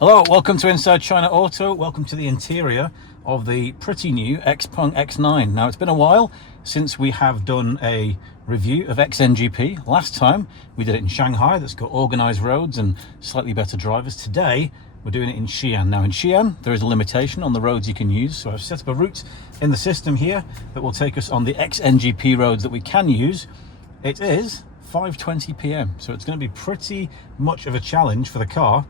Hello, welcome to Inside China Auto. Welcome to the interior of the pretty new XPeng X9. Now, it's been a while since we have done a review of XNGP. Last time we did it in Shanghai, that's got organised roads and slightly better drivers. Today we're doing it in Xi'an. Now in Xi'an there is a limitation on the roads you can use, so I've set up a route in the system here that will take us on the XNGP roads that we can use. It is 5:20 p.m, so it's going to be pretty much of a challenge for the car.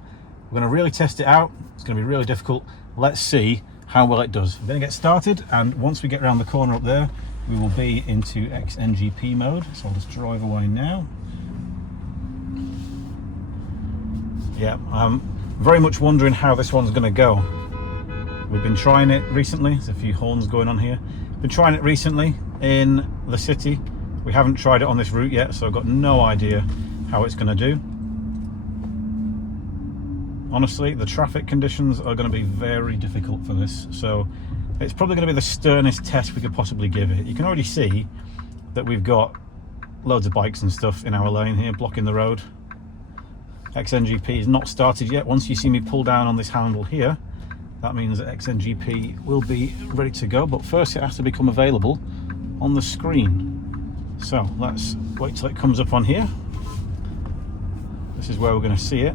We're going to really test it out. It's going to be really difficult. Let's see how well it does. We're going to get started, and once we get around the corner up there, we will be into XNGP mode. So I'll just drive away now. Yeah, I'm very much wondering how this one's going to go. We've been trying it recently. There's a few horns going on here. Been trying it recently in the city. We haven't tried it on this route yet, so I've got no idea how it's going to do. Honestly, the traffic conditions are going to be very difficult for this, so it's probably going to be the sternest test we could possibly give it. You can already see that we've got loads of bikes and stuff in our lane here blocking the road. XNGP is not started yet. Once you see me pull down on this handle here, that means that XNGP will be ready to go, but first it has to become available on the screen. So let's wait till it comes up on here. This is where we're going to see it.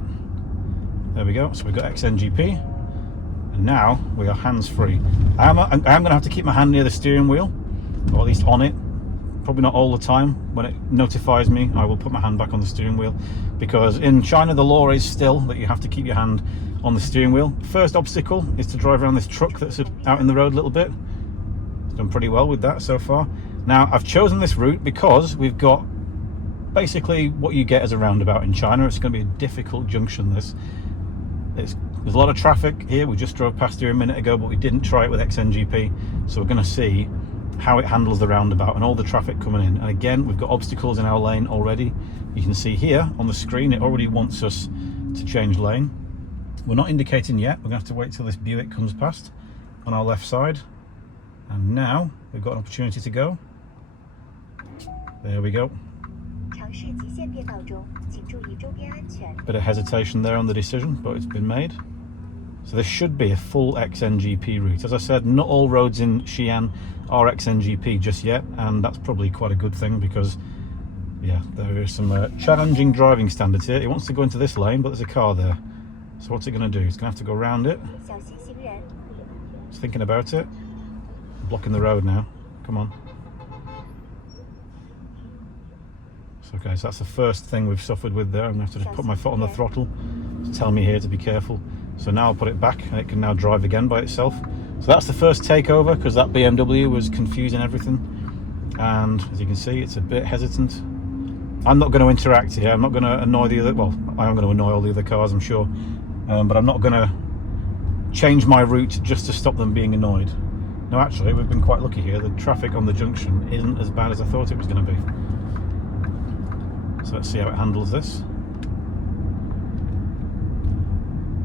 There we go. So we've got XNGP, and now we are hands-free. I'm going to have to keep my hand near the steering wheel, or at least on it. Probably not all the time. When it notifies me, I will put my hand back on the steering wheel, because in China the law is still that you have to keep your hand on the steering wheel. First obstacle is to drive around this truck that's out in the road a little bit. It's done pretty well with that so far. Now, I've chosen this route because we've got basically what you get as a roundabout in China. It's going to be a difficult junction, this. There's a lot of traffic here. We just drove past here a minute ago, but we didn't try it with XNGP, so we're going to see how it handles the roundabout and all the traffic coming in. And again, we've got obstacles in our lane already. You can see here on the screen it already wants us to change lane. We're not indicating yet. We're going to have to wait till this Buick comes past on our left side, and now we've got an opportunity to go. There we go. Bit of hesitation there on the decision, but it's been made. So this should be a full XNGP route. As I said, not all roads in Xi'an are XNGP just yet, and that's probably quite a good thing, because yeah, there are some challenging driving standards here. It wants to go into this lane, but there's a car there. So what's it going to do? It's going to have to go around it. It's thinking about it. Blocking the road now. Come on. Okay, so that's the first thing we've suffered with there. I'm going to have to just put my foot on the throttle to tell me here to be careful. So now I'll put it back and it can now drive again by itself. So that's the first takeover, because that BMW was confusing everything. And as you can see, it's a bit hesitant. I'm not going to interact here. I'm not going to annoy the other, well, I am going to annoy all the other cars, I'm sure. But I'm not going to change my route just to stop them being annoyed. No, actually, we've been quite lucky here. The traffic on the junction isn't as bad as I thought it was going to be. So let's see how it handles this.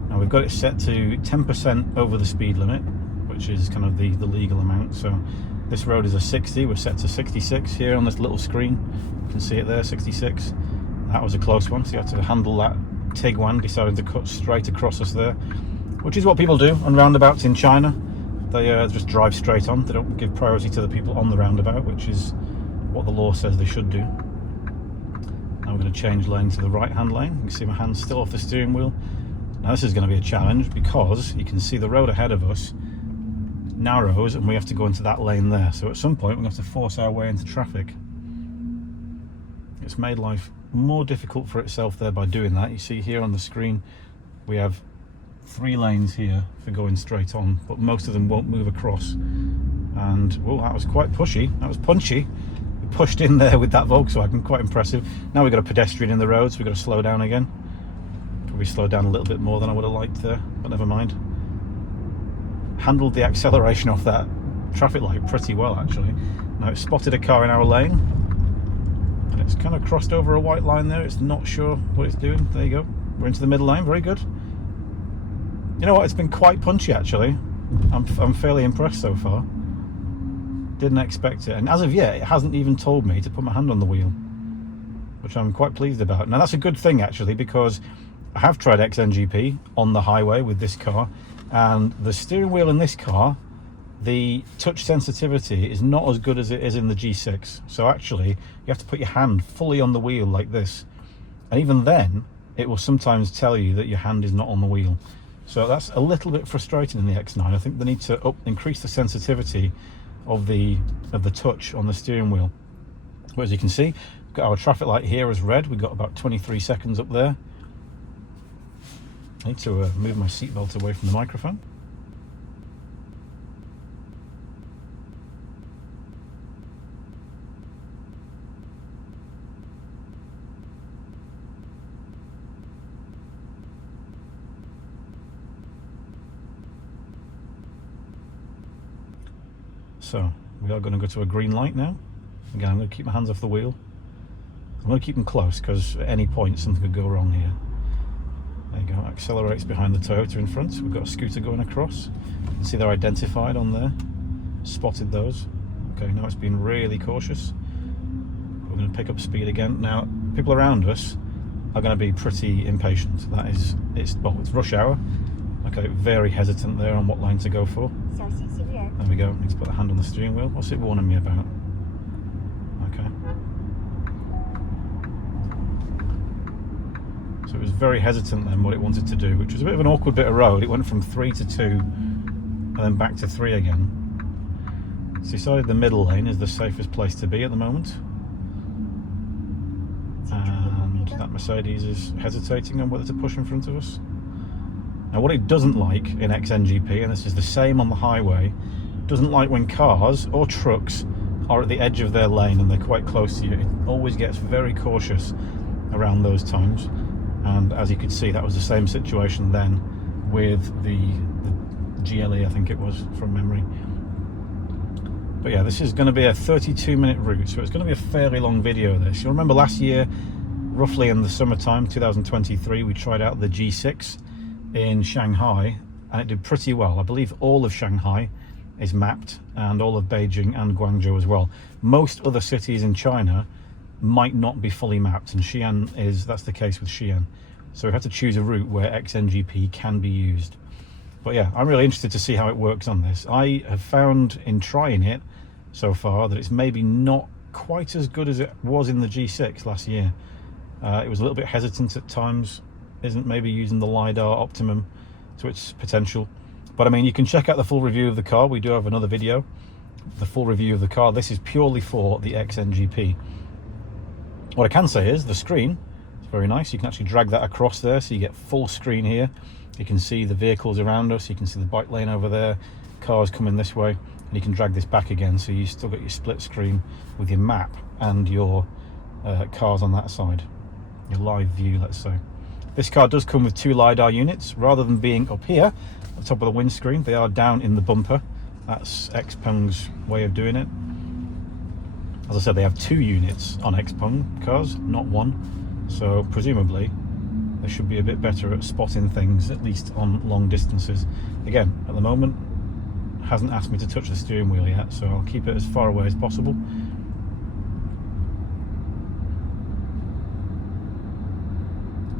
Now we've got it set to 10% over the speed limit, which is kind of the legal amount. So this road is a 60, we're set to 66 here on this little screen. You can see it there, 66. That was a close one, so you have to handle that. Tiguan decided to cut straight across us there, which is what people do on roundabouts in China. They just drive straight on. They don't give priority to the people on the roundabout, which is what the law says they should do. Now we're going to change lane to the right-hand lane. You can see my hand's still off the steering wheel. Now this is going to be a challenge, because you can see the road ahead of us narrows and we have to go into that lane there. So at some point we're going to have to force our way into traffic. It's made life more difficult for itself there by doing that. You see here on the screen we have 3 lanes here for going straight on, but most of them won't move across. And well, that was quite pushy. That was punchy. Pushed in there with that Volkswagen, quite impressive. Now we've got a pedestrian in the road, so we've got to slow down again. Probably slowed down a little bit more than I would have liked there, but never mind. Handled the acceleration off that traffic light pretty well, actually. Now it's spotted a car in our lane, and it's kind of crossed over a white line there. It's not sure what it's doing. There you go. We're into the middle lane, very good. You know what, it's been quite punchy actually. I'm fairly impressed so far. Didn't expect it, and as of yet it hasn't even told me to put my hand on the wheel, which I'm quite pleased about. Now that's a good thing actually, because I have tried XNGP on the highway with this car, and the steering wheel in this car, the touch sensitivity is not as good as it is in the G6. So actually, you have to put your hand fully on the wheel like this. And even then, it will sometimes tell you that your hand is not on the wheel. So that's a little bit frustrating in the X9. I think they need to increase the sensitivity of the touch on the steering wheel. But as you can see, we've got our traffic light here as red. We've got about 23 seconds up there. I need to move my seatbelt away from the microphone. So we are going to go to a green light now. Again, I'm going to keep my hands off the wheel. I'm going to keep them close because at any point something could go wrong here. There you go, accelerates behind the Toyota in front. We've got a scooter going across. You can see they're identified on there. Spotted those. Okay, now it's being really cautious. We're going to pick up speed again. Now, people around us are going to be pretty impatient. It's rush hour. Okay, very hesitant there on what line to go for. There we go, need to put the hand on the steering wheel. What's it warning me about? Okay. So it was very hesitant then what it wanted to do, which was a bit of an awkward bit of road. It went from 3 to 2 and then back to 3 again. So decided the middle lane is the safest place to be at the moment. And that Mercedes is hesitating on whether to push in front of us. Now what it doesn't like in XNGP, and this is the same on the highway, doesn't like when cars or trucks are at the edge of their lane and they're quite close to you. It always gets very cautious around those times. And as you could see, that was the same situation then with the GLE, I think it was, from memory. But yeah, this is going to be a 32-minute route, so it's going to be a fairly long video this. You'll remember last year, roughly in the summertime, 2023, we tried out the G6 in Shanghai, and it did pretty well. I believe all of Shanghai is mapped, and all of Beijing and Guangzhou as well. Most other cities in China might not be fully mapped, and Xi'an that's the case with Xi'an. So we had to choose a route where XNGP can be used. But yeah, I'm really interested to see how it works on this. I have found in trying it so far that it's maybe not quite as good as it was in the G6 last year. It was a little bit hesitant at times, isn't maybe using the LiDAR optimum to its potential. But I mean, you can check out the full review of the car. We do have another video, the full review of the car. This is purely for the XNGP. What I can say is the screen is very nice. You can actually drag that across there, so you get full screen here. You can see the vehicles around us. You can see the bike lane over there, cars coming this way, and you can drag this back again, so you still got your split screen with your map and your cars on that side, your live view, let's say. This car does come with 2 LiDAR units. Rather than being up here at the top of the windscreen, they are down in the bumper. That's XPeng's way of doing it. As I said, they have 2 units on XPeng cars, not 1. So presumably they should be a bit better at spotting things, at least on long distances. Again, at the moment, hasn't asked me to touch the steering wheel yet, so I'll keep it as far away as possible.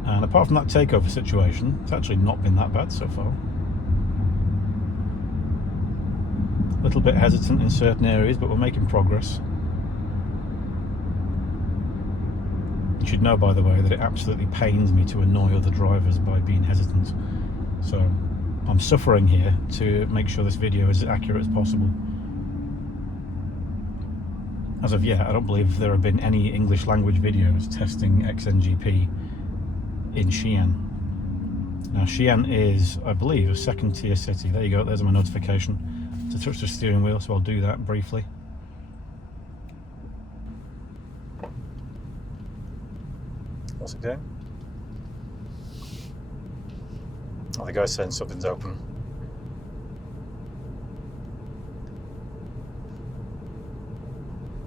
And apart from that takeover situation, it's actually not been that bad so far. A little bit hesitant in certain areas, but we're making progress. You should know, by the way, that it absolutely pains me to annoy other drivers by being hesitant. So I'm suffering here to make sure this video is as accurate as possible. As of yet, I don't believe there have been any English language videos testing XNGP in Xi'an. Now Xi'an is, I believe, a 2nd tier city. There you go, there's my notification to touch the steering wheel, so I'll do that briefly. What's it doing? Oh, the guy's saying something's open.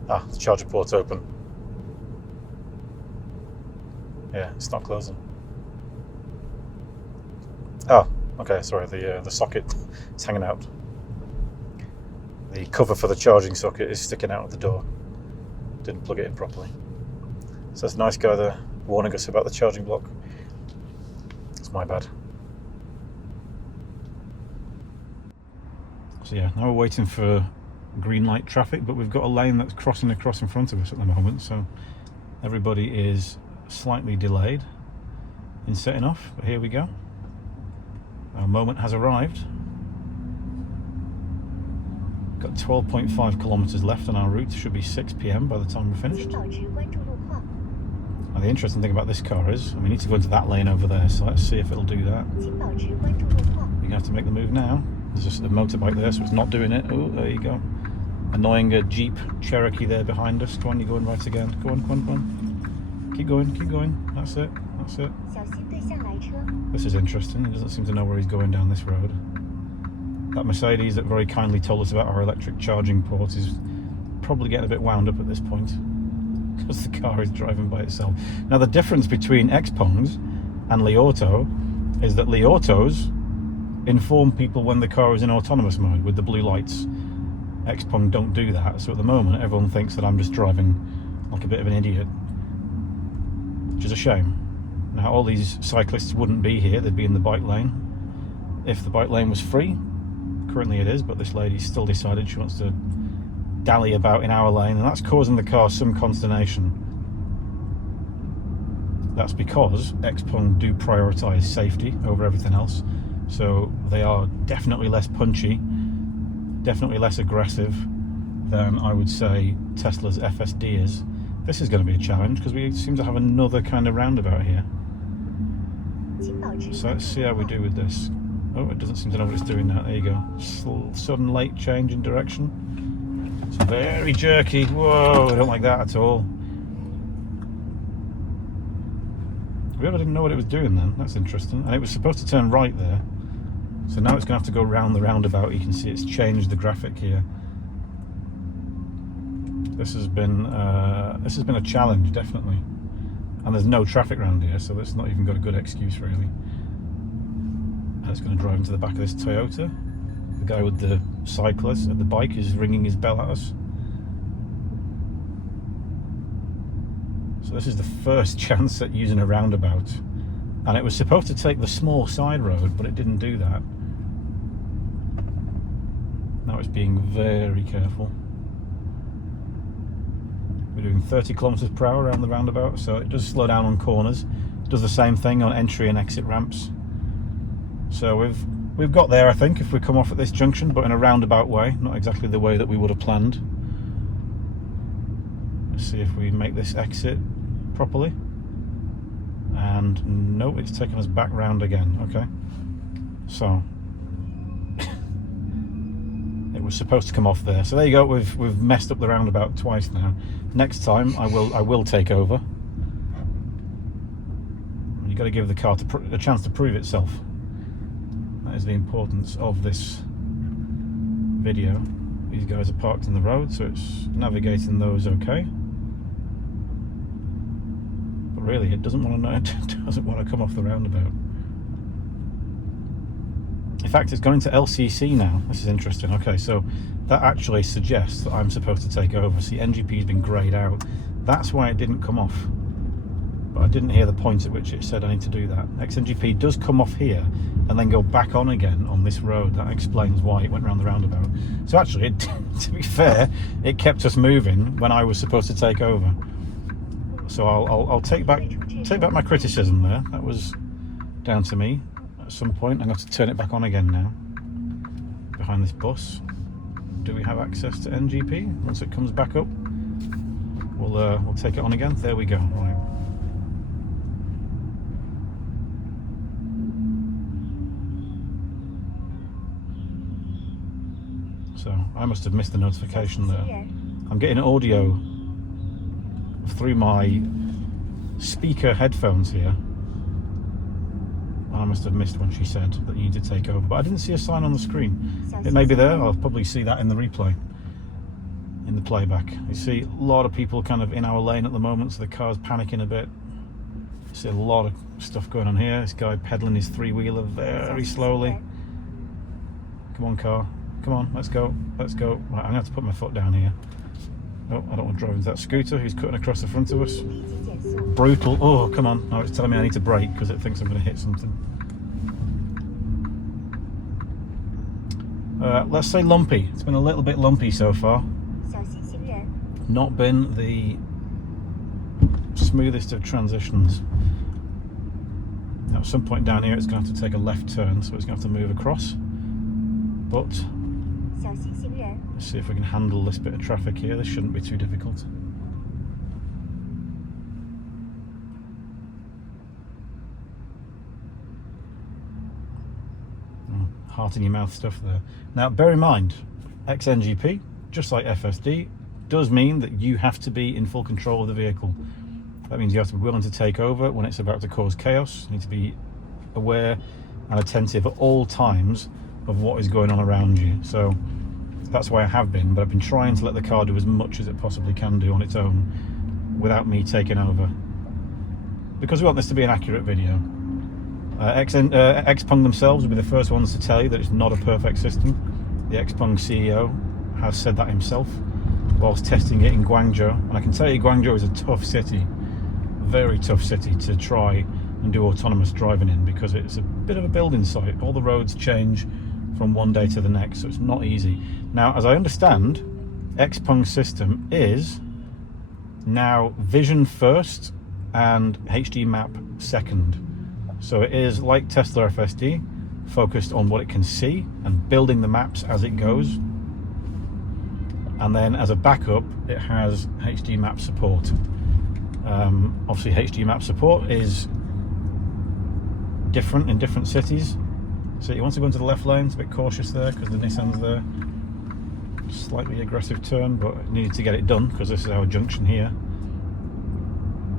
Ah, the charger port's open. Yeah, it's not closing. Oh, okay, sorry, the socket is hanging out. The cover for the charging socket is sticking out of the door. Didn't plug it in properly. So that's a nice guy there warning us about the charging block. That's my bad. So yeah, now we're waiting for green light traffic, but we've got a lane that's crossing across in front of us at the moment, so everybody is slightly delayed in setting off, but here we go. Our moment has arrived. Got 12.5 kilometers left on our route. Should be 6 p.m. by the time we're finished. Now the interesting thing about this car is we need to go into that lane over there, so let's see if it'll do that. You're gonna have to make the move now. There's just a motorbike there, so it's not doing it. Oh, there you go. Annoying a Jeep Cherokee there behind us. Go on, you're going right again. Go on, go on, go on. Keep going, keep going. That's it, that's it. This is interesting. He doesn't seem to know where he's going down this road. That Mercedes that very kindly told us about our electric charging port is probably getting a bit wound up at this point because the car is driving by itself. Now the difference between XPengs and Li Auto is that Li Autos inform people when the car is in autonomous mode with the blue lights. XPeng don't do that, so at the moment everyone thinks that I'm just driving like a bit of an idiot, which is a shame. Now all these cyclists wouldn't be here, they'd be in the bike lane if the bike lane was free. Currently it is, but this lady still decided she wants to dally about in our lane, and that's causing the car some consternation. That's because XPeng do prioritise safety over everything else, so they are definitely less punchy, definitely less aggressive than I would say Tesla's FSD is. This is going to be a challenge because we seem to have another kind of roundabout here. So let's see how we do with this. Oh, it doesn't seem to know what it's doing now. There you go. Sudden late change in direction. It's very jerky. Whoa, I don't like that at all. We ever didn't know what it was doing then. That's interesting. And it was supposed to turn right there. So now it's going to have to go round the roundabout. You can see it's changed the graphic here. This has been a challenge, definitely. And there's no traffic around here, so that's not even got a good excuse, really. And it's going to drive into the back of this Toyota. The guy with the cyclist at the bike is ringing his bell at us. So this is the first chance at using a roundabout. And it was supposed to take the small side road, but it didn't do that. Now it's being very careful. We're doing 30 kilometers per hour around the roundabout, so it does slow down on corners. It does the same thing on entry and exit ramps. So we've got there, I think, if we come off at this junction, but in a roundabout way, not exactly the way that we would have planned. Let's see if we make this exit properly. And no, it's taking us back round again. Okay, so it was supposed to come off there. So there you go. We've messed up the roundabout twice now. Next time I will take over. You've got to give the car a chance to prove itself. That is the importance of this video. These guys are parked in the road, so it's navigating those okay. But really, it doesn't want to come off the roundabout. In fact, it's going to LCC now. This is interesting. Okay, so that actually suggests that I'm supposed to take over. See, NGP has been greyed out. That's why it didn't come off. But I didn't hear the point at which it said I need to do that. XNGP does come off here and then go back on again on this road. That explains why it went around the roundabout. So actually, to be fair, it kept us moving when I was supposed to take over. So I'll take back my criticism there. That was down to me. At some point I'm going to turn it back on again now. Behind this bus. Do we have access to NGP? Once it comes back up, we'll take it on again. There we go. Right. So I must have missed the notification there. I'm getting audio through my speaker headphones here. I must have missed when she said that you did take over, but I didn't see a sign on the screen. It may be there. I'll probably see that in the replay, in the playback. You see a lot of people kind of in our lane at the moment, so the car's panicking a bit. You see a lot of stuff going on here. This guy pedaling his three-wheeler very slowly. Come on, car. Come on, let's go. Let's go. Right, I'm going to have to put my foot down here. Oh, I don't want to drive into that scooter who's cutting across the front of us. Brutal. Oh, come on. No, it's telling me I need to brake because it thinks I'm going to hit something. let's say lumpy. It's been a little bit lumpy so far. Not been the smoothest of transitions. Now at some point down here it's going to have to take a left turn, so it's going to have to move across. But let's see if we can handle this bit of traffic here. This shouldn't be too difficult. Heart in your mouth stuff there. Now bear in mind, XNGP, just like FSD, does mean that you have to be in full control of the vehicle. That means you have to be willing to take over when it's about to cause chaos. You need to be aware and attentive at all times of what is going on around you. So that's why I have been, but I've been trying to let the car do as much as it possibly can do on its own without me taking over, because we want this to be an accurate video. XPeng themselves will be the first ones to tell you that it's not a perfect system. The XPeng CEO has said that himself whilst testing it in Guangzhou, and I can tell you Guangzhou is a tough city, very tough city to try and do autonomous driving in, because it's a bit of a building site. All the roads change from one day to the next, so it's not easy. Now, as I understand, XPeng's system is now vision first and HD map second. So it is like Tesla FSD, focused on what it can see and building the maps as it goes. And then as a backup, it has HD map support. Obviously HD map support is different in different cities. So you want to go into the left lane, it's a bit cautious there because the Nissan's there. Slightly aggressive turn, but I needed to get it done because this is our junction here.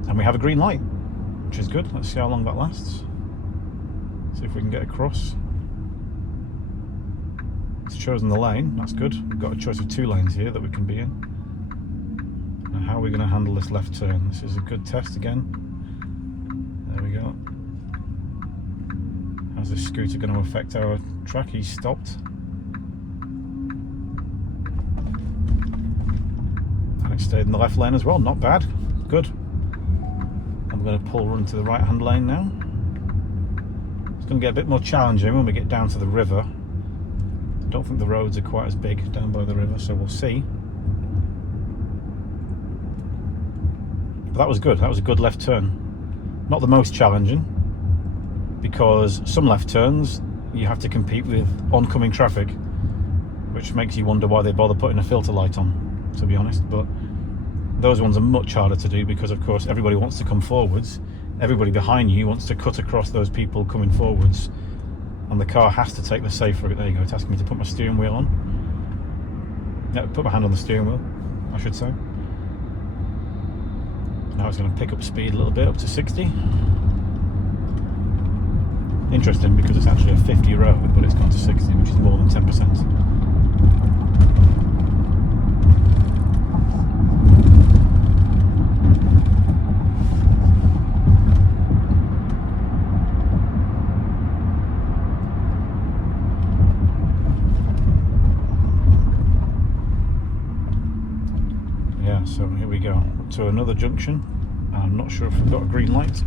And we have a green light, which is good. Let's see how long that lasts. See if we can get across. It's chosen the lane, that's good. We've got a choice of 2 lanes here that we can be in. Now how are we going to handle this left turn? This is a good test again. There we go. How's this scooter going to affect our track? He's stopped. And it stayed in the left lane as well, not bad. Good. I'm going to run to the right hand lane now. It's going to get a bit more challenging when we get down to the river. I don't think the roads are quite as big down by the river, so we'll see. But that was good. That was a good left turn. Not the most challenging, because some left turns you have to compete with oncoming traffic, which makes you wonder why they bother putting a filter light on, to be honest. But those ones are much harder to do because, of course, everybody wants to come forwards. Everybody behind you wants to cut across those people coming forwards, and the car has to take the safe route. There you go, it's asking me to put my steering wheel on. Yeah, put my hand on the steering wheel, I should say. Now it's going to pick up speed a little bit, up to 60. Interesting, because it's actually a 50 road, but it's gone to 60, which is more than 10%. So here we go, up to another junction. I'm not sure if we've got a green light.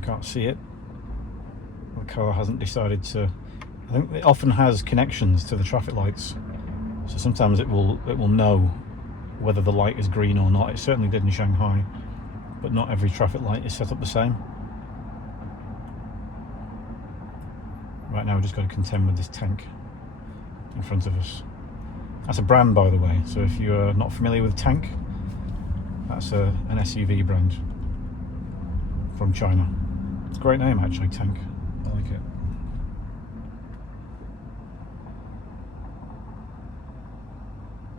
I can't see it. The car hasn't decided to. I think it often has connections to the traffic lights, so sometimes it will know whether the light is green or not. It certainly did in Shanghai, but not every traffic light is set up the same. Right now we've just got to contend with this tank in front of us. That's a brand, by the way, so if you're not familiar with Tank, that's an SUV brand from China. It's a great name, actually, Tank. I like it.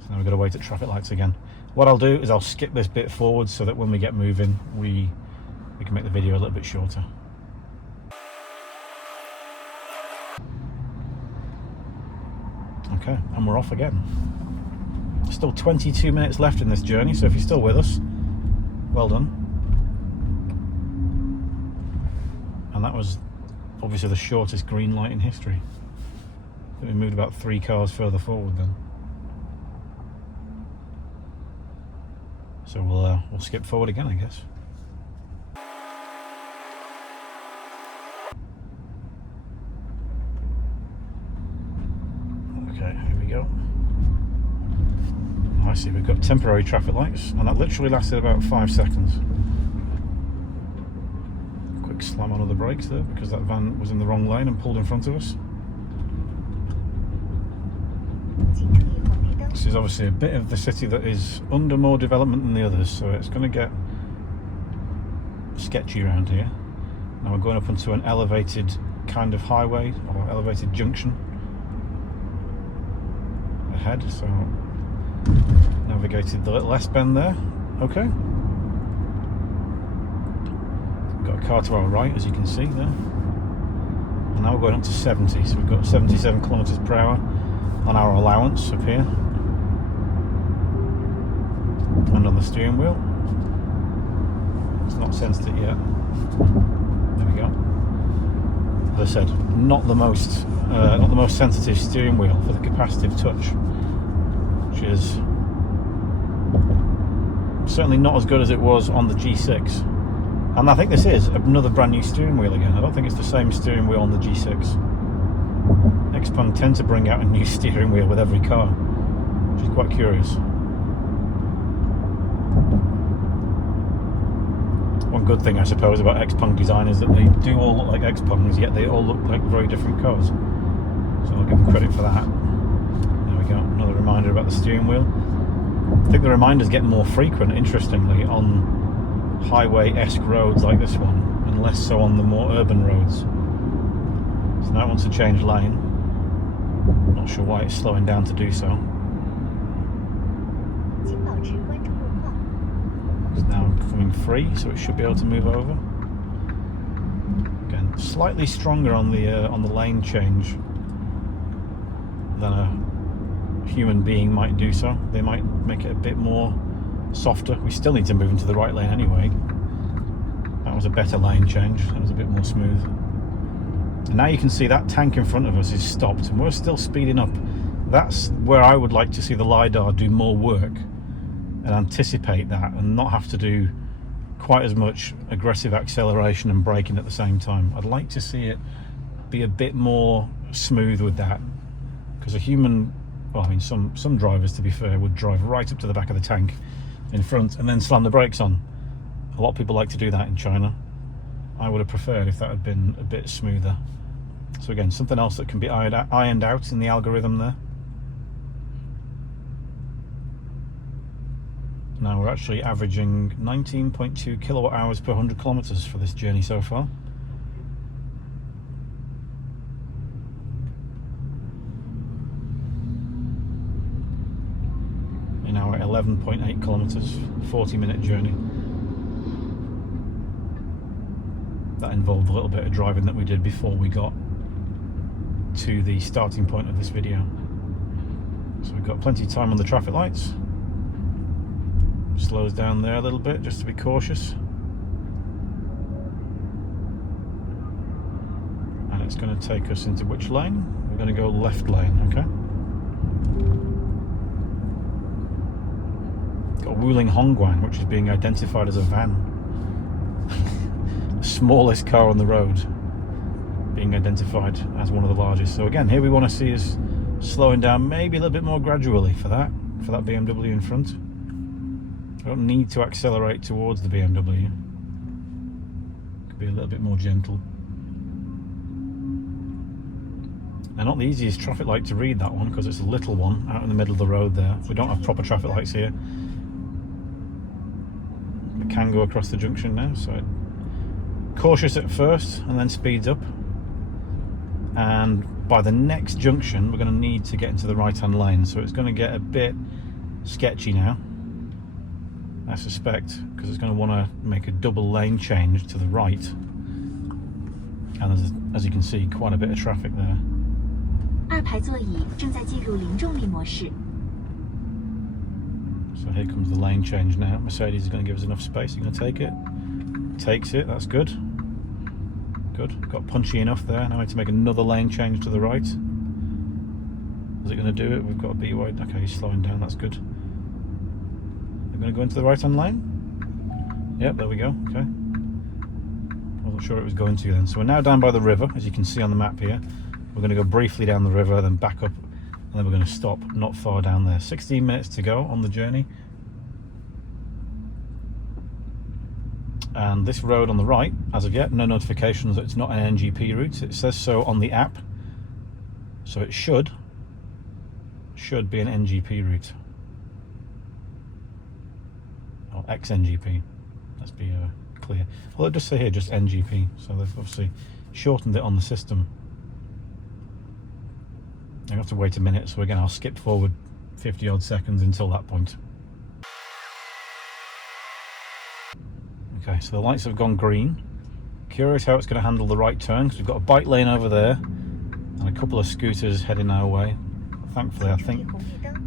So now we've got to wait at traffic lights again. What I'll do is I'll skip this bit forward so that when we get moving, we can make the video a little bit shorter. Okay, and we're off again. Still 22 minutes left in this journey, so if you're still with us, well done. And that was obviously the shortest green light in history. I think we moved about 3 cars further forward then. So we'll skip forward again, I guess. Okay, here we go. I see we've got temporary traffic lights, and that literally lasted about 5 seconds. Quick slam onto the brakes there because that van was in the wrong lane and pulled in front of us. This is obviously a bit of the city that is under more development than the others, so it's going to get sketchy around here. Now we're going up onto an elevated kind of highway or elevated junction ahead, so navigated the little S-bend there. Okay, got a car to our right, as you can see there, and now we're going up to 70, so we've got 77 kilometers per hour on our allowance up here, and on the steering wheel. It's not sensed it yet. There we go. As I said, not the most sensitive steering wheel for the capacitive touch, which is certainly not as good as it was on the G6. And I think this is another brand new steering wheel again. I don't think it's the same steering wheel on the G6. XPeng tend to bring out a new steering wheel with every car, which is quite curious. One good thing I suppose about XPeng design is that they do all look like XPengs, yet they all look like very different cars. So I'll give them credit for that. There we go, another reminder about the steering wheel. I think the reminders get more frequent, interestingly, on highway-esque roads like this one, and less so on the more urban roads. So now it wants to change lane. Not sure why it's slowing down to do so. It's now coming free, so it should be able to move over. Again, slightly stronger on the lane change than a human being might do so. They might make it a bit more softer. We still need to move into the right lane anyway. That was a better lane change. That was a bit more smooth. And now you can see that tank in front of us is stopped, and we're still speeding up. That's where I would like to see the LiDAR do more work and anticipate that, and not have to do quite as much aggressive acceleration and braking at the same time. I'd like to see it be a bit more smooth with that, because a human, well, I mean, some drivers, to be fair, would drive right up to the back of the tank in front and then slam the brakes on. A lot of people like to do that in China. I would have preferred if that had been a bit smoother. So again, something else that can be ironed out in the algorithm there. Now we're actually averaging 19.2 kilowatt hours per 100 kilometers for this journey so far. In our 11.8 kilometers, 40-minute journey. That involved a little bit of driving that we did before we got to the starting point of this video. So we've got plenty of time on the traffic lights. Slows down there a little bit just to be cautious, and it's going to take us into which lane? We're going to go left lane. Okay, got Wuling Hongguang, which is being identified as a van. The smallest car on the road being identified as one of the largest. So again, here we want to see us slowing down maybe a little bit more gradually for that BMW in front. I don't need to accelerate towards the BMW. Could be a little bit more gentle. And not the easiest traffic light to read, that one, because it's a little one out in the middle of the road there. We don't have proper traffic lights here. We can go across the junction now, so cautious at first and then speeds up. And by the next junction, we're going to need to get into the right-hand lane, so it's going to get a bit sketchy now, I suspect, because it's going to want to make a double lane change to the right, and there's, as you can see, quite a bit of traffic there. So here comes the lane change now. Mercedes is going to give us enough space. You're going to take it. Takes it. That's good. Good. Got punchy enough there. Now I need to make another lane change to the right. Is it going to do it? We've got a BYD. Okay, he's slowing down. That's good. Going to go into the right-hand lane. Yep, there we go. Okay, wasn't sure it was going to then. So we're now down by the river, as you can see on the map here. We're going to go briefly down the river, then back up and then we're going to stop not far down there. 16 minutes to go on the journey. And this road on the right, as of yet, no notifications that it's not an NGP route. It says so on the app, so it should be an NGP route, or XNGP. Let's be clear. Well, it does say here just NGP, so they've obviously shortened it on the system. I have to wait a minute, so again I'll skip forward 50 odd seconds until that point. Okay, so the lights have gone green. Curious how it's going to handle the right turn, because we've got a bike lane over there and a couple of scooters heading our way. Thankfully, I think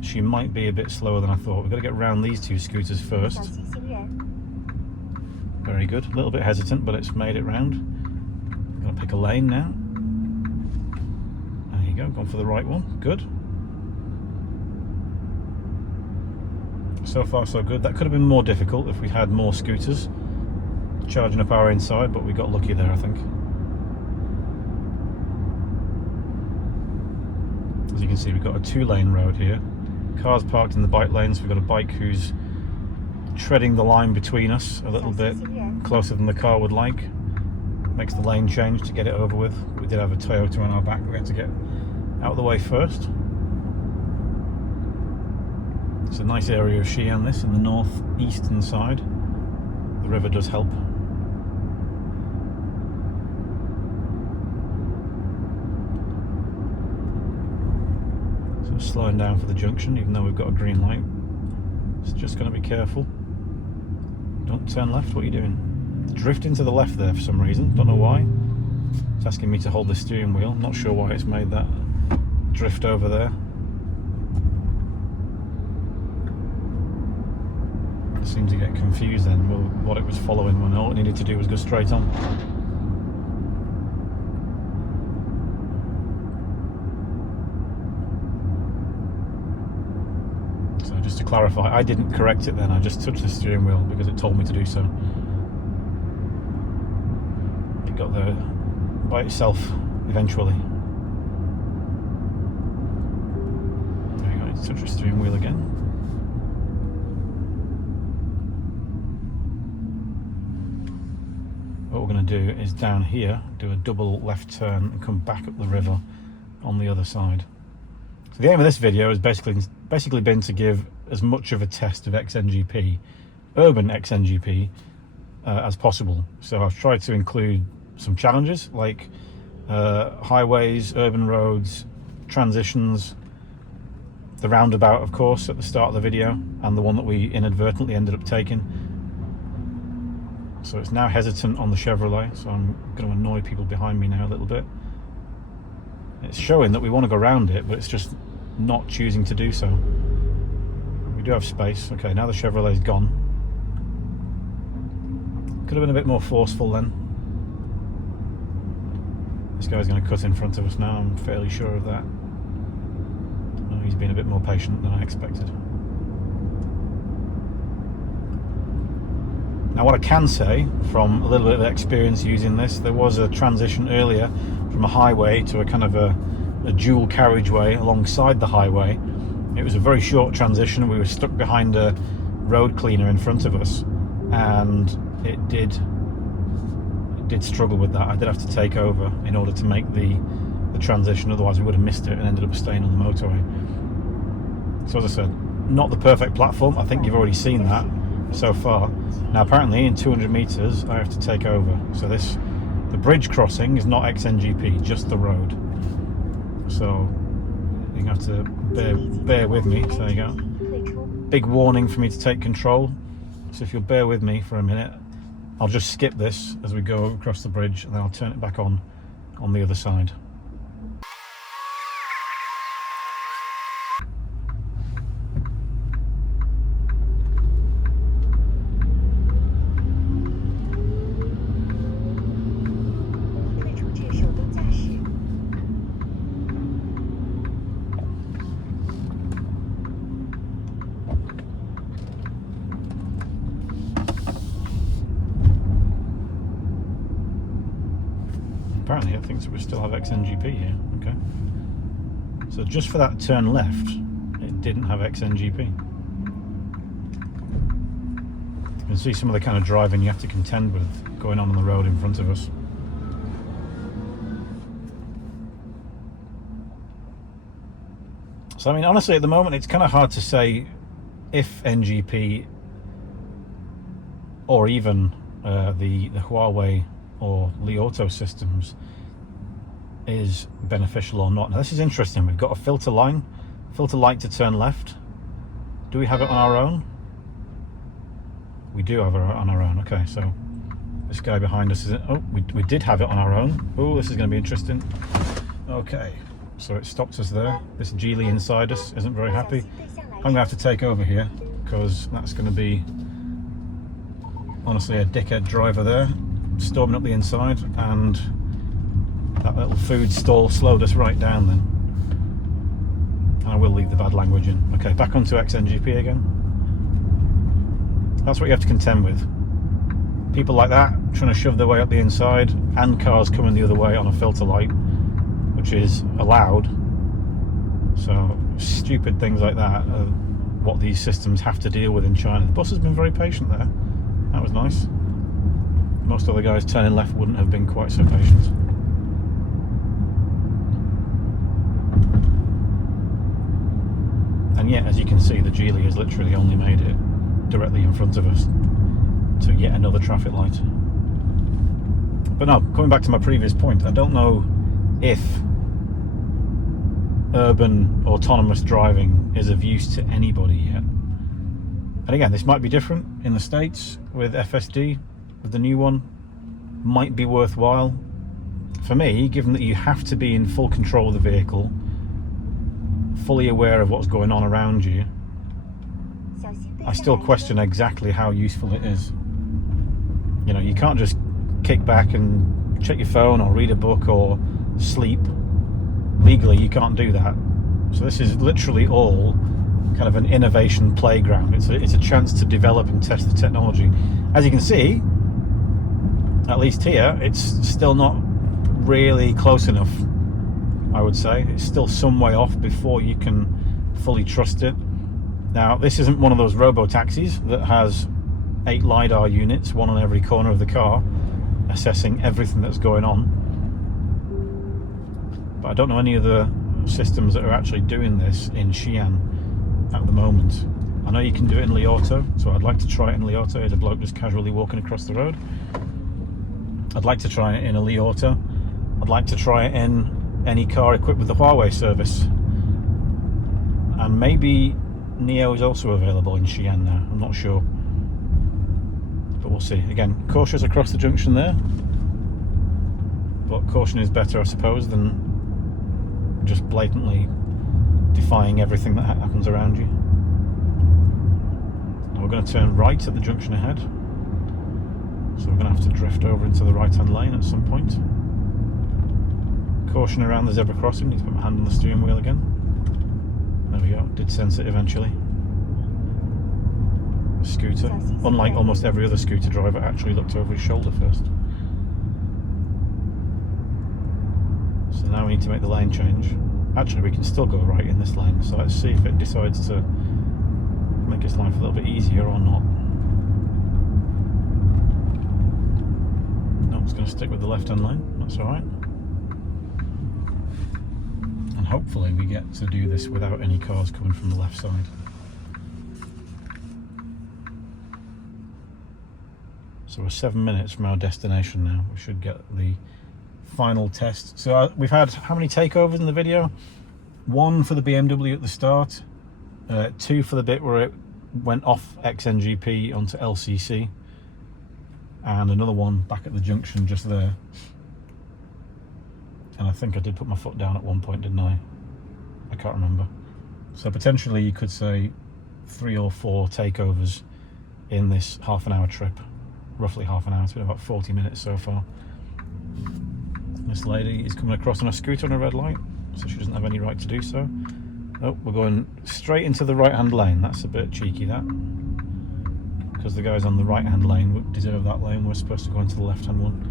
she might be a bit slower than I thought. We've got to get around these two scooters first. Very good. A little bit hesitant, but it's made it round. I'm going to pick a lane now. There you go, gone for the right one. Good. So far so good. That could have been more difficult if we had more scooters charging up our inside, but we got lucky there, I think. As you can see, we've got a 2-lane road here. Cars parked in the bike lanes. We've got a bike who's treading the line between us a little bit closer than the car would like. Makes the lane change to get it over with. We did have a Toyota on our back. We had to get out of the way first. It's a nice area of Xi'an, this, in the northeastern side. The river does help. So slowing down for the junction, even though we've got a green light. It's just going to be careful. Don't turn left. What are you doing? Drifting to the left there for some reason. Don't know why. It's asking me to hold the steering wheel. Not sure why it's made that drift over there. Seemed to get confused then with what it was following, when all it needed to do was go straight on. So just to clarify, I didn't correct it then, I just touched the steering wheel because it told me to do so. It got there by itself eventually. There you go, let's touch the steering wheel again. What we're going to do is down here do a double left turn and come back up the river on the other side. So the aim of this video has basically been to give as much of a test of XNGP, urban XNGP, as possible. So I've tried to include some challenges like highways, urban roads, transitions, the roundabout of course at the start of the video, and the one that we inadvertently ended up taking. So it's now hesitant on the Chevrolet, so I'm going to annoy people behind me now a little bit. It's showing that we want to go around it, but it's just not choosing to do so. We do have space. Okay, now the Chevrolet's gone. Could have been a bit more forceful then. This guy's going to cut in front of us now, I'm fairly sure of that. Oh, he's been a bit more patient than I expected. Now what I can say from a little bit of experience using this, there was a transition earlier from a highway to a kind of a dual carriageway alongside the highway. It was a very short transition. We were stuck behind a road cleaner in front of us, and it did struggle with that. I did have to take over in order to make the transition, otherwise we would have missed it and ended up staying on the motorway. So as I said, not the perfect platform. I think you've already seen that so far. Now apparently in 200 meters I have to take over. So the bridge crossing is not XNGP, just the road. So you have to bear with me. So there you go. Big warning for me to take control. So if you'll bear with me for a minute, I'll just skip this as we go across the bridge, and then I'll turn it back on the other side. Apparently it thinks that we still have XNGP here. Okay. So just for that turn left, it didn't have XNGP. You can see some of the kind of driving you have to contend with going on the road in front of us. So I mean, honestly, at the moment, it's kind of hard to say if NGP or even the Huawei or Li Auto systems is beneficial or not. Now this is interesting. We've got a filter light to turn left. Do we have it on our own? We do have it on our own. Okay, so this guy behind us is we did have it on our own. Oh, this is going to be interesting. Okay, so it stopped us there. This Geely inside us isn't very happy. I'm going to have to take over here because that's going to be honestly a dickhead driver there, storming up the inside, and that little food stall slowed us right down then. And I will leave the bad language in. Okay, back onto XNGP again. That's what you have to contend with. People like that trying to shove their way up the inside, and cars coming the other way on a filter light, which is allowed. So stupid things like that are what these systems have to deal with in China. The bus has been very patient there. That was nice. Most other guys turning left wouldn't have been quite so patient. And yet, as you can see, the Geely has literally only made it directly in front of us to yet another traffic light. But no, coming back to my previous point, I don't know if urban autonomous driving is of use to anybody yet. And again, this might be different in the States with FSD, with the new one. Might be worthwhile. For me, given that you have to be in full control of the vehicle, fully aware of what's going on around you, I still question exactly how useful it is. You know, you can't just kick back and check your phone or read a book or sleep. Legally, you can't do that. So this is literally all kind of an innovation playground. It's a chance to develop and test the technology. As you can see, at least here, it's still not really close enough, I would say. It's still some way off before you can fully trust it. Now, this isn't one of those robo-taxis that has 8 LiDAR units, one on every corner of the car, assessing everything that's going on. But I don't know any other systems that are actually doing this in Xi'an at the moment. I know you can do it in Li Auto, so I'd like to try it in Li Auto. Here's a bloke just casually walking across the road. I'd like to try it in a Li Auto. I'd like to try it in any car equipped with the Huawei service. And maybe Neo is also available in Xi'an now, I'm not sure. But we'll see. Again, cautious across the junction there. But caution is better, I suppose, than just blatantly defying everything that happens around you. Now we're going to turn right at the junction ahead. So we're going to have to drift over into the right-hand lane at some point. Caution around the zebra crossing. Need to put my hand on the steering wheel again. There we go, did sense it eventually. Scooter, unlike almost every other scooter driver, actually looked over his shoulder first. So now we need to make the lane change. Actually, we can still go right in this lane, so let's see if it decides to make its life a little bit easier or not. No, it's going to stick with the left-hand lane, that's alright. And hopefully we get to do this without any cars coming from the left side. So we're 7 minutes from our destination now. We should get the final test. So we've had how many takeovers in the video? 1 for the BMW at the start, 2 for the bit where it went off XNGP onto LCC, and another one back at the junction just there. And I think I did put my foot down at one point, didn't I? I can't remember. So potentially you could say 3 or 4 takeovers in this half-an-hour trip. Roughly half an hour. It's been about 40 minutes so far. This lady is coming across on a scooter on a red light, so she doesn't have any right to do so. Oh, we're going straight into the right-hand lane. That's a bit cheeky, that. Because the guys on the right-hand lane would deserve that lane. We're supposed to go into the left-hand one.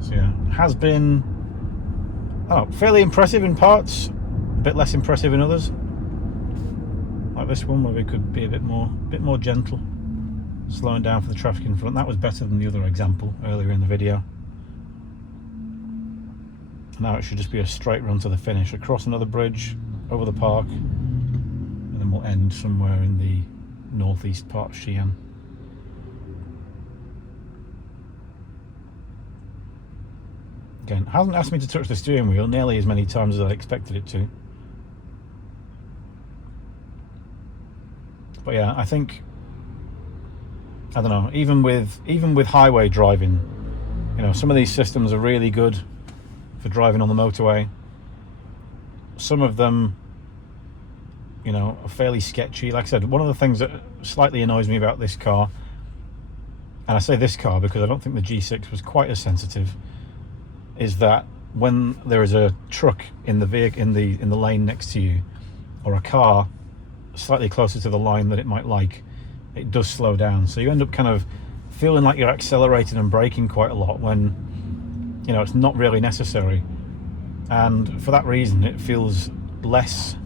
So yeah, has been fairly impressive in parts, a bit less impressive in others. Like this one, where we could be a bit more gentle, slowing down for the traffic in front. That was better than the other example earlier in the video. Now it should just be a straight run to the finish, across another bridge, over the park, and then we'll end somewhere in the northeast part of Xi'an. Again, hasn't asked me to touch the steering wheel nearly as many times as I expected it to. But yeah, I think, I don't know, even with highway driving, you know, some of these systems are really good for driving on the motorway. Some of them, you know, are fairly sketchy. Like I said, one of the things that slightly annoys me about this car, and I say this car because I don't think the G6 was quite as sensitive, is that when there is a truck in the vehicle in the lane next to you, or a car slightly closer to the line that it might like, it does slow down. So you end up kind of feeling like you're accelerating and braking quite a lot when, you know, it's not really necessary. And for that reason, it feels less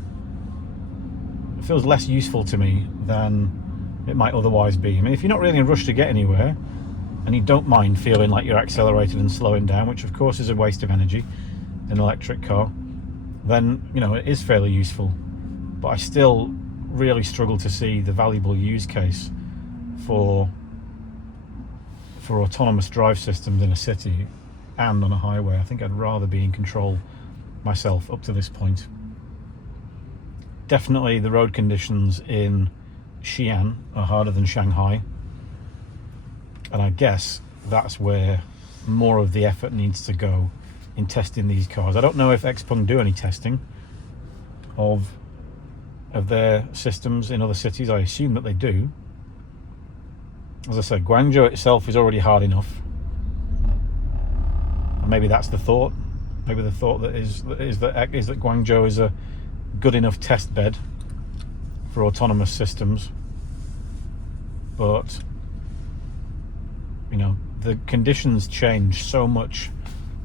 useful to me than it might otherwise be. I mean, if you're not really in a rush to get anywhere, and you don't mind feeling like you're accelerating and slowing down, which of course is a waste of energy in an electric car, then, you know, it is fairly useful. But I still really struggle to see the valuable use case for autonomous drive systems in a city and on a highway. I think I'd rather be in control myself up to this point. Definitely the road conditions in Xi'an are harder than Shanghai, and I guess that's where more of the effort needs to go in testing these cars. I don't know if XPeng do any testing of their systems in other cities. I assume that they do. As I said, Guangzhou itself is already hard enough, and maybe that's the thought. Maybe the thought that is that Guangzhou is a good enough test bed for autonomous systems. But, you know, the conditions change so much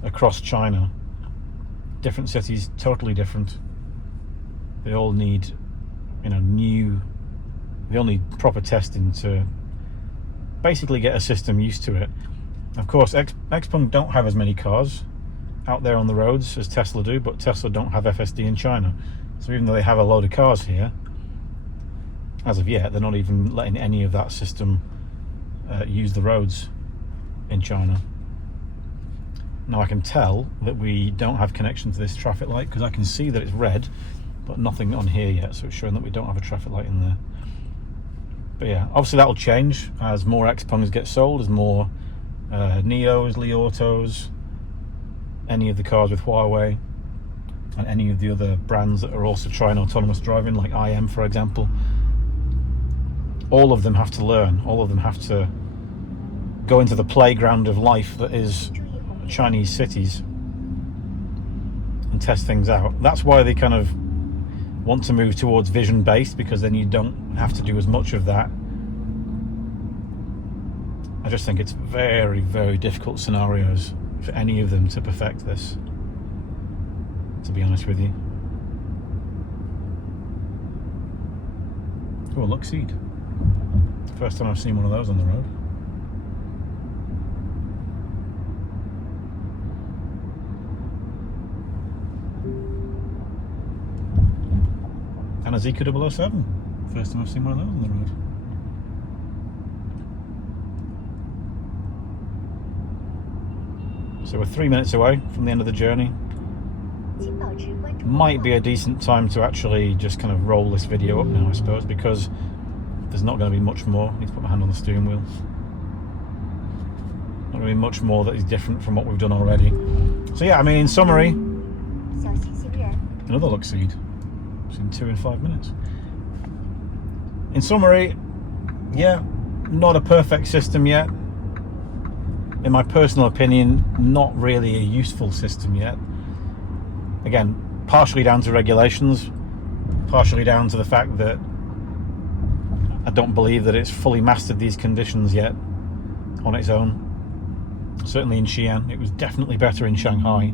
across China. Different cities, totally different. They all need, you know, they all need proper testing to basically get a system used to it. Of course, XPeng don't have as many cars out there on the roads as Tesla do, but Tesla don't have FSD in China. So even though they have a load of cars here, as of yet, they're not even letting any of that system use the roads in China. Now I can tell that we don't have connection to this traffic light because I can see that it's red, but nothing on here yet, so it's showing that we don't have a traffic light in there. But yeah, obviously that will change as more XPengs get sold, as more Neos, Li Autos, any of the cars with Huawei, and any of the other brands that are also trying autonomous driving, like IM for example. All of them have to learn, all of them have to go into the playground of life that is Chinese cities and test things out. That's why they kind of want to move towards vision based, because then you don't have to do as much of that. I just think it's very, very difficult scenarios for any of them to perfect this, to be honest with you. Oh, look, seed. First time I've seen one of those on the road. And a Zeekr 007. First time I've seen one of those on the road. So we're 3 minutes away from the end of the journey. Might be a decent time to actually just kind of roll this video up now, I suppose, because there's not going to be much more. I need to put my hand on the steering wheel. Not going to be much more that is different from what we've done already. So yeah, I mean, in summary, another look seed. It's in 2 and 5 minutes. In summary, yeah, not a perfect system yet. In my personal opinion, not really a useful system yet. Again, partially down to regulations, partially down to the fact that I don't believe that it's fully mastered these conditions yet on its own. Certainly in Xi'an, it was definitely better in Shanghai.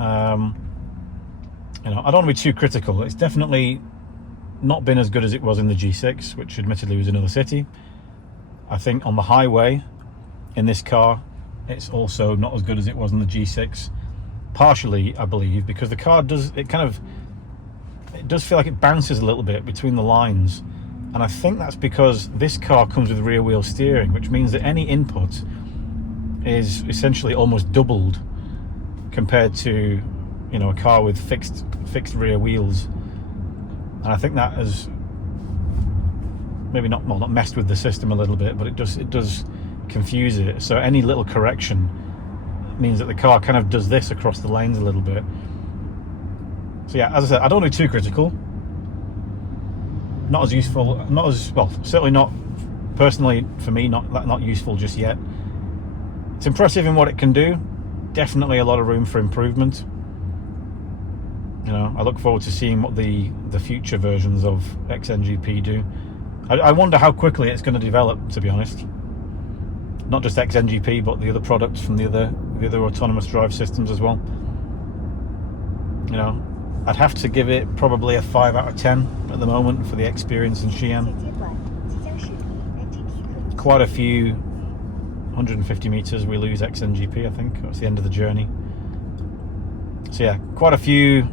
You know, I don't want to be too critical. It's definitely not been as good as it was in the G6, which admittedly was another city. I think on the highway in this car, it's also not as good as it was in the G6. Partially, I believe, because the car does feel like it bounces a little bit between the lines. And I think that's because this car comes with rear wheel steering, which means that any input is essentially almost doubled compared to, you know, a car with fixed rear wheels. And I think that has maybe not messed with the system a little bit, but it does confuse it. So any little correction means that the car kind of does this across the lanes a little bit. So yeah, as I said, I don't want to be too critical. Not as useful, not as well, certainly not personally for me, not useful just yet. It's impressive in what it can do. Definitely a lot of room for improvement. You know, I look forward to seeing what the future versions of XNGP do. I wonder how quickly it's going to develop, to be honest. Not just XNGP, but the other products from the other autonomous drive systems as well. You know, I'd have to give it probably a 5 out of 10 at the moment for the experience in Xi'an. Quite a few 150 meters we lose XNGP, I think. That's the end of the journey. So yeah, quite a few.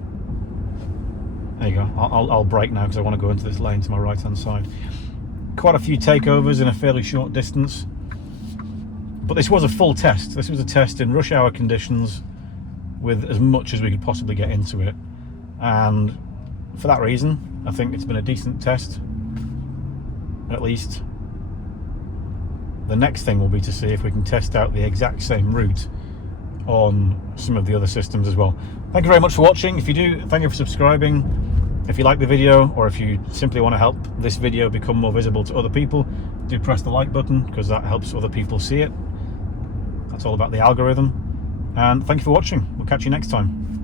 There you go. I'll brake now because I want to go into this lane to my right hand side. Quite a few takeovers in a fairly short distance. But this was a full test. This was a test in rush hour conditions with as much as we could possibly get into it. And for that reason, I think it's been a decent test. At least. The next thing will be to see if we can test out the exact same route on some of the other systems as well. Thank you very much for watching. If you do, thank you for subscribing. If you like the video, or if you simply want to help this video become more visible to other people, do press the like button, because that helps other people see it. That's all about the algorithm. And thank you for watching. We'll catch you next time.